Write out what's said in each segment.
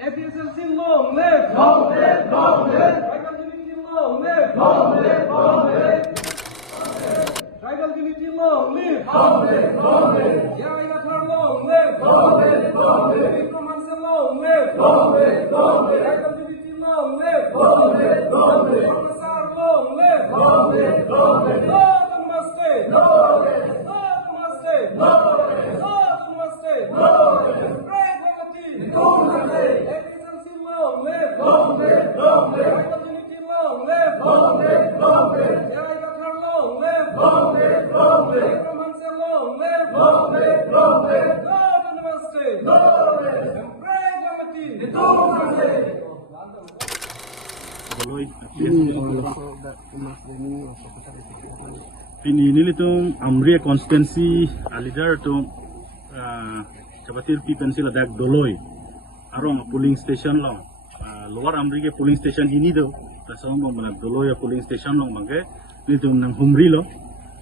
APSLC long live! Long live! Long live! Tribal unity long live! Long live! Long live! Tribal unity long live! Long live! Long live! Yailathar long live! Long live! Long live! Vikram long live! Long live! Long live! Tribal unity long live! Long live! Long live! Professor long live! Long live! Long live! Lord Namaste! Lord Namaste! Lord Namaste! Lord Pray Bhagati! APSLC long live! Long live! Long live! Tribal unity long live! Long live! Long live! Yailathar long live! Long live! Long live! Vikram long live! Long live! Long live! Lord Namaste! Lord Pray Bhagati! Pini nili tum Amria constituency leader tum Jabatir pi pensil adak Doloi arong polling station long Lower Amri polling station ini do tasong mo mana Doloi polling station long mangke ni tum nang Humri lo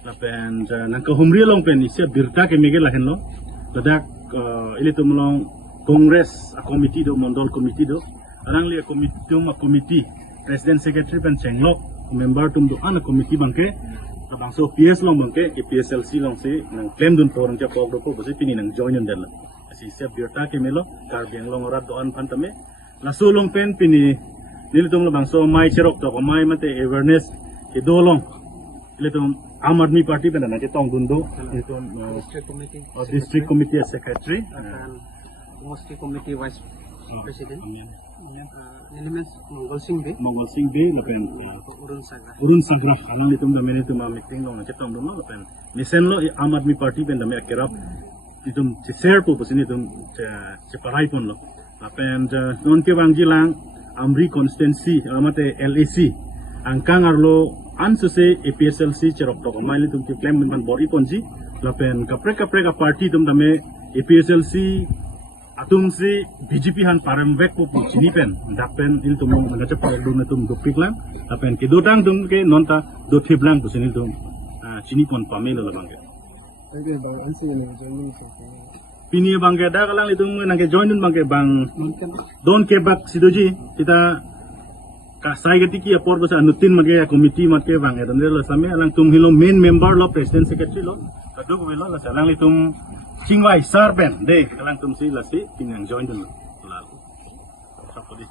lapen nang ka Humri long pen isya birta ke mege lahen lo adak ili tum long Congress committee do Mondol committee do arang li committee President Secretary pen cenglok member tum do ana committee bangke abang so PS long bangke ke PSLC long si nang claim dun porang cha pok do po bosi pini nang join yun den la asi se birta ke melo kar biang long rat do an pantame la so long pen pini nil tum lo bang so mai cherok to mai mate awareness ke do long ile tum Aam Aadmi Party pen na ke tong dun do itu district committee secretary Mostly committee vice president. Elements Mongol Singh Bey lapen Urun Sagra alang itum da mene tuma meeting long ke tong dun lo lapen nisen lo Aam Aadmi Party pen da me kerap itum share po posini itum che parai pon lo lapen non ke bang jilang Amri constituency amate LAC angkang arlo ansuse APSLC cherok to mai itum ke claim man bori ponji lapen kapre ka party itum da me APSLC atum si BJP han param vek po chini pen dapen il tum mana cha par do tum dopik lang apen ke dotang tum ke nonta do thiblang pusini tum chini kon pamelo la bangke pini bangke da kalang itum nang ke join dun bangke bang don ke bak sidoji kita ka sai gati ki apor basa anutin mage committee matke bang edon le same alang tum hilo main member lo president secretary lo kaduk welo la salang itum Chingwai Sarben, deh, kalang tum si lasi, pinang join dulu. Lalu, apa di?